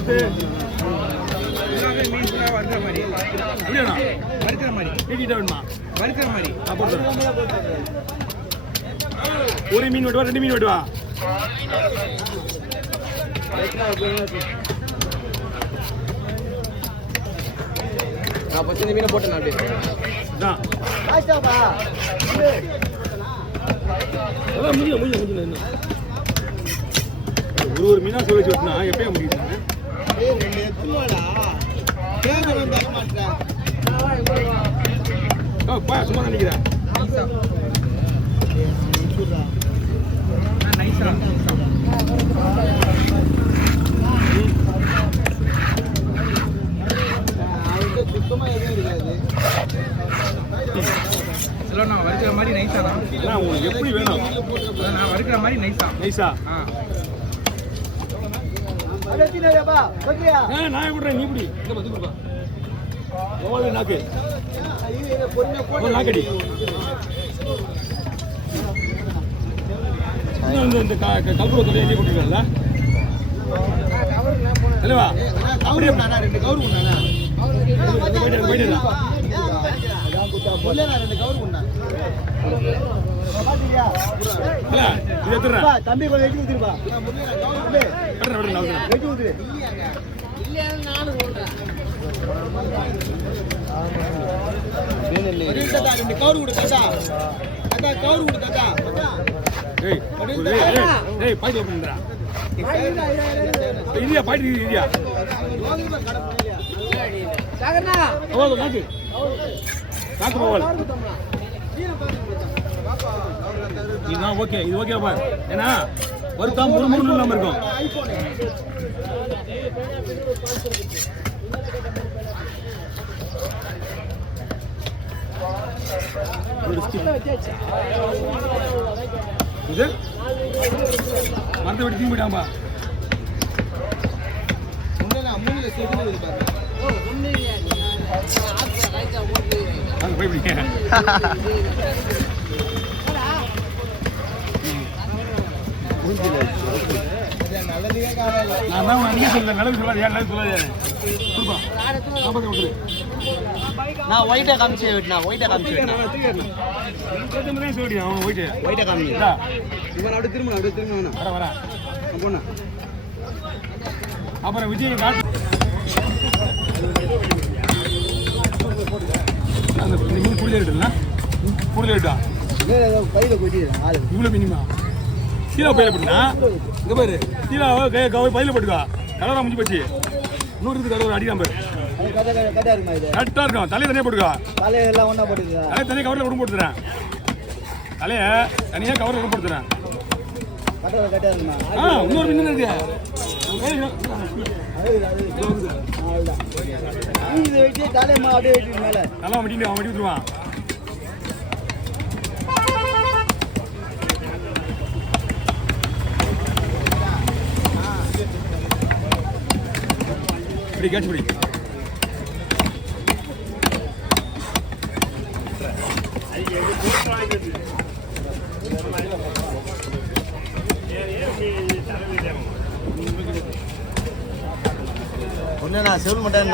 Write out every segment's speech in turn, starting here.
கொடுத்து மீன் வறுக்கிற மாதிரி வறுக்கிற மாதிரி கேட்டிட்ட வேணுமா வறுக்கிற மாதிரி ஒரு மீன் வெட்டுவா 2 மீன் வெட்டுவா நான் பச்சை மீனை போட்டேன் அப்படியே முடியும் ஒரு மீனா சொல்ல வச்சு வெட்டினா எப்பயும் முடியும் சும்மா நினைக்கிறேன் சுத்தமா எதுவும் இருக்காது நான் வறுக்கிற மாதிரி நைஸா தான் உங்களுக்கு எப்படி வேணும் நான் வறுக்கிற மாதிரி நைஸா நான் விடுறேன் நீ இப்படி நாக்கு நாக்கடி இந்த கல்புர தொலை எழுதி போட்டுருக்கல இல்லவா அப்படியே 2 கவுரு உண்டானா தம்பி வெட்டி ஊத்துருப்பா வெட்டி ஊத்துரு ரெண்டு கவுரு கொடு தாத்தா கவுரு கொடு தாத்தா பாய்ட்டு பண்ணுறா இந்தியா பாய்ட்டு இந்தியா நாக்கு நாக்கு போவல் இதுதான் ஓகே இது ஓகே பாரு ஏன்னா ஒரு தாம் ஒரு 3 இல்லாம இருக்கும் இது மரத்தை வெட்டி தீ போயிட்டாம்பா போய்பிடிங்க நான் தான் அன்றைக்கே சொல்றேன் நல்லது சொல்லாது ஏன் நல்லது சொல்லாது நான் ஒயிட்டை காமிச்சு விட்டுனா ஒயிட்டை காமிச்சு சொல்லியா அவன் ஒயிட்டை காமிச்சு இவன் அப்படியே திரும்ப வர வர போன அப்புறம் விஜய் காட்டு அந்த மீன் புரிஞ்சுட்டா புரிஞ்சுட்டா கையில போயிட்டு இவ்வளோ மினிமா கீழே பயில போட்டுனா இங்கே பாரு கீழே பயில போட்டுக்கா கலரா முடிஞ்சு போச்சு 100 கலர் அடிக்காம பாரு கரெக்டாக இருக்கும் தலையை தனியாக போட்டுக்கா தலையெல்லாம் ஒன்றா போட்டுக்கா தலையை தனியாக கவரில் உடம்பு போட்டுறேன் தலையை தனியாக கவரில் உடம்பு போட்டுறேன் இன்னொரு மீன் இருக்கு நல்லா வெட்டிட்டு அவன் வெட்டி விட்டுருவான் இப்படி கேட்ச் பிடி ஒன்று நான் செவில் மாட்டேன்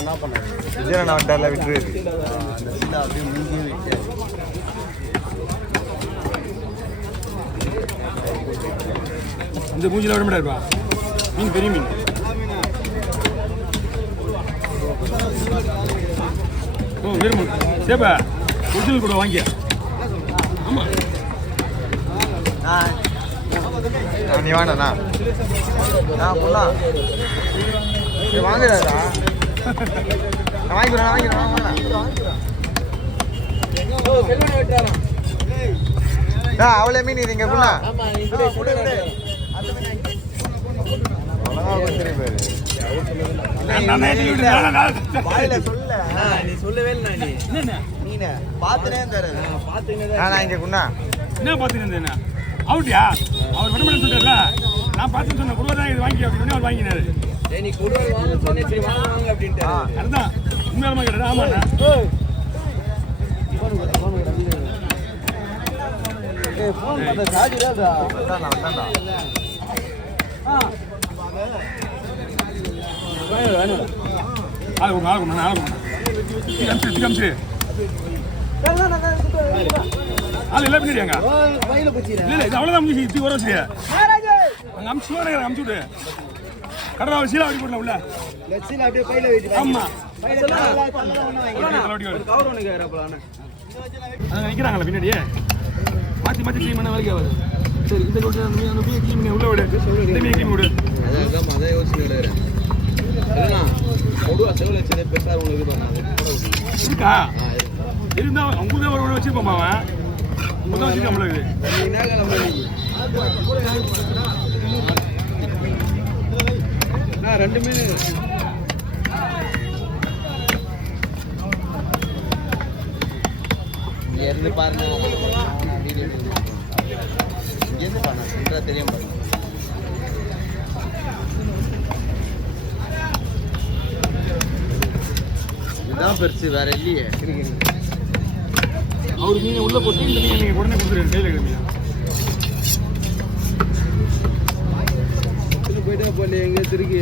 என்ன பண்ணேன் விஜய் நான் வந்துட்டார்ல விட்டு அந்த சீதா அப்படியே மூஞ்சியும் விட்டு இந்த மூஞ்சில விட மாட்டாருப்பா மீன் பெரிய மீன் ஓ வெறும் சேப்பா ஒரிஜினல் கூட வாங்கிய ஆமாம் நீ வாங்கண்ணா நான் பொண்ணா வாங்குறாரா நான் வாங்கிக்கிறேன் அவ்வளோ மீன் இது இங்கே ஃபுல்லா நீ சொல்லவே இல்லை மீன் பார்த்துனே நான் இங்கே குண்ணா என்ன பார்த்துன்னு என்ன அவுட்டியா அவர் விடமாட்டேன்னு சொல்லிட்டார்ல நான் பார்த்துன்னு சொன்னேன் குடுவதான் இது வாங்கி அப்படின்னு அவர் வாங்கினாரு நீ குடுவல் வாங்க சொன்னேன் சரி வாங்க அப்படின்ட்டு அதுதான் உண்மையாலுமா கேட்டா ஆமாண்ணா ஆளு கொண்டு காமிச்சு ஆள் எல்லாம் பின்னாடியாங்க இல்லை இது அவ்வளோதான் முடிஞ்சு இது வர வச்சு அங்கே அமுச்சு அமுச்சு விடு கடை சீலா அப்படி போடல உள்ள ஆமா அங்கே நிற்கிறாங்களா பின்னாடியே மாற்றி மாற்றி க்ளீன் பண்ண வேலைக்கு ஆகுது சரி இந்த க்ளீன் பண்ணி உள்ள விடு இந்த மீன் க்ளீன் விடு அதே யோசனை இருக்கா இருந்தா உங்களுக்கு ஒரு வச்சிருப்போம் அவன் முதல் வச்சுட்டு நம்மளுக்கு ரெண்டு மீன் இருந்து பாருங்க இங்கேருந்து பாருங்க தெரியும் பாருங்க இதுதான் பெருசு வேற இல்லையே அவர் மீனை உள்ள போட்டு இந்த மீனை நீங்கள் உடனே கொடுத்துருங்க கையில் இருக்கிற மீன் போயிட்டா போல எங்க திருக்கி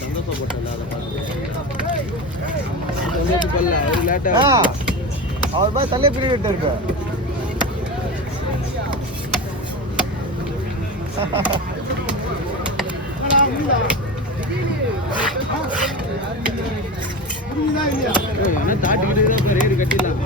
சந்தோஷப்பட்டல அதை சந்தோஷப்படல அவர் லேட்டா அவர் போய் தள்ளி பிரி விட்டு இருக்கு தாட்டிக்கிட்டு ரேடு கட்டிடலாம்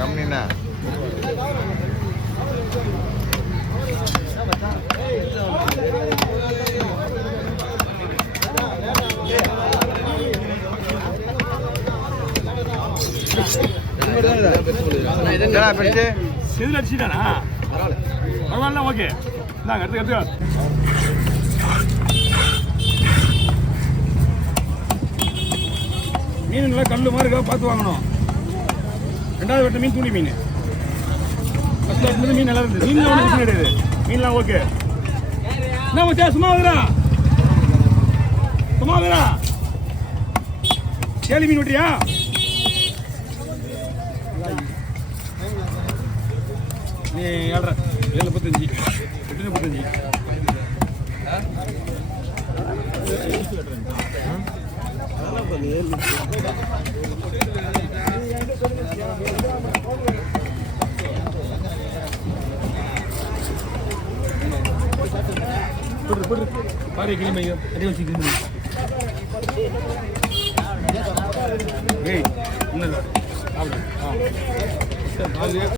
கம்மிண்ணா செதில் அடிச்சுட்டானா பரவாயில்ல ஓகே இந்தாங்க எடுத்துக்க மீன் நல்லா கல் மாதிரி இருக்கா பார்த்து வாங்கணும் ரெண்டாவது வெட்ட மீன் தூணி மீன் ஃபர்ஸ்ட் வெட்டினது மீன் நல்லா இருந்தது மீன்லாம் ஒன்றும் பிரச்சனை கிடையாது மீன்லாம் ஓகே என்ன மச்சா சும்மா வந்துடா கேலி மீன் வெட்டியா நீ 7.35 8.35 பாரு கிளிமையோ அடி வச்சு கிளிமை ஏய் என்ன சாப்பிடு